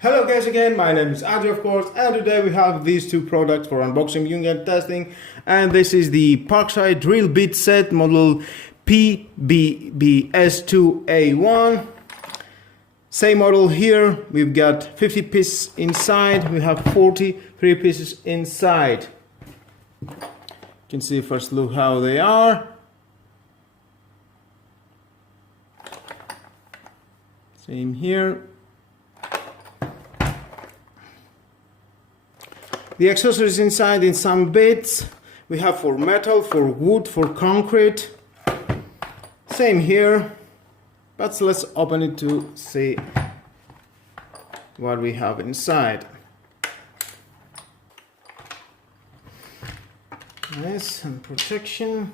Hello guys again, my name is Andrew of course, and today we have these two products for unboxing, viewing and testing. And this is the Parkside drill bit set model PBBS2A1. Same model here, we've got 50 pieces inside, we have 43 pieces inside. You can see first look how they are. Same here. The accessories inside in some bits we have for metal, for wood, for concrete. Same here, but let's open it to see what we have inside. Nice, some protection.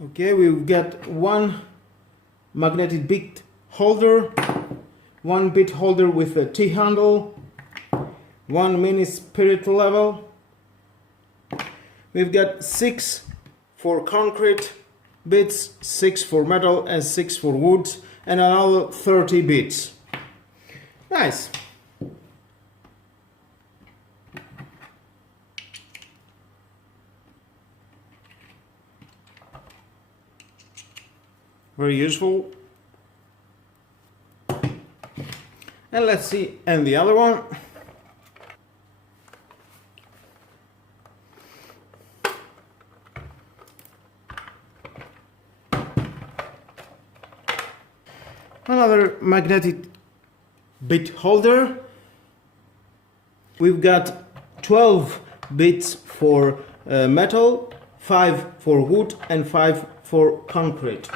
Okay, we've got one magnetic bit holder, one bit holder with a T-handle, one mini spirit level. We've got 6 for concrete bits, 6 for metal and 6 for wood, and another 30 bits. Nice. Very useful. And let's see, and the other one. Another magnetic bit holder. We've got 12 bits for metal, 5 for wood and 5 for concrete.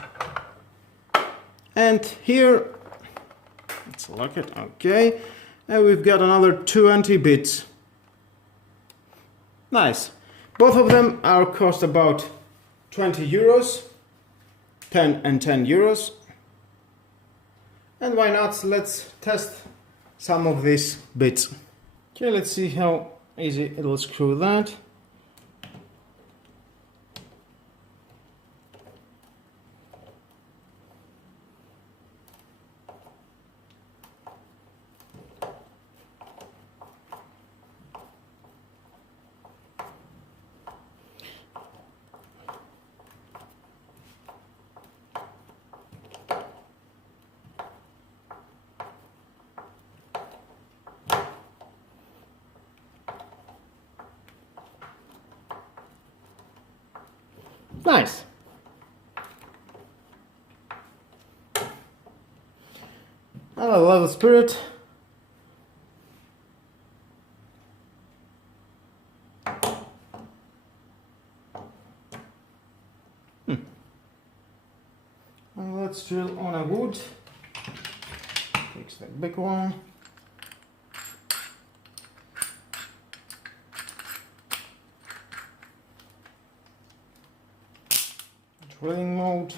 And here, let's lock it, okay, and we've got another 20 bits. Nice. Both of them are cost about 20 euros, 10 and 10 euros. And why not, let's test some of these bits. Okay, let's see how easy it will screw that. Nice. I love the spirit. And let's drill on a wood. Takes that big one. Drilling mode.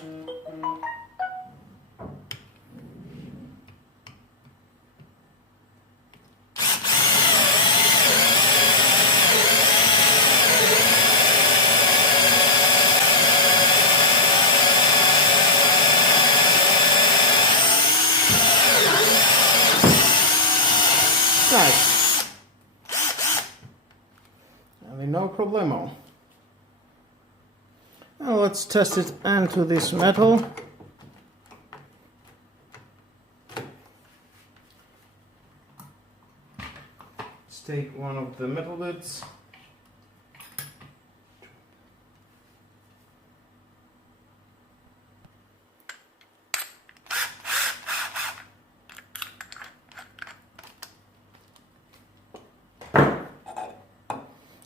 Nice. I mean, no problemo. Now let's test it into this metal. Let's take one of the metal bits.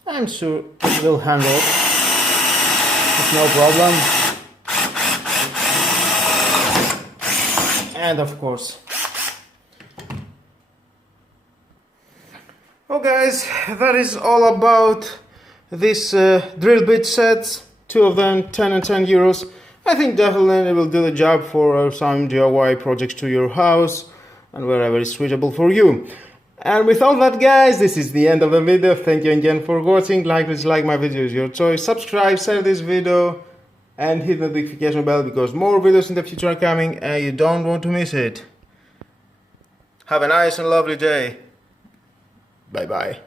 I'm sure it will handle it. No problem. And of course. Oh guys, that is all about this drill bit sets. Two of them 10 and 10 euros. I think definitely it will do the job for some DIY projects to your house and wherever is suitable for you. And with all that, guys, this is the end of the video. Thank you again for watching. Like, dislike my video is your choice. Subscribe, share this video, and hit the notification bell because more videos in the future are coming and you don't want to miss it. Have a nice and lovely day. Bye bye.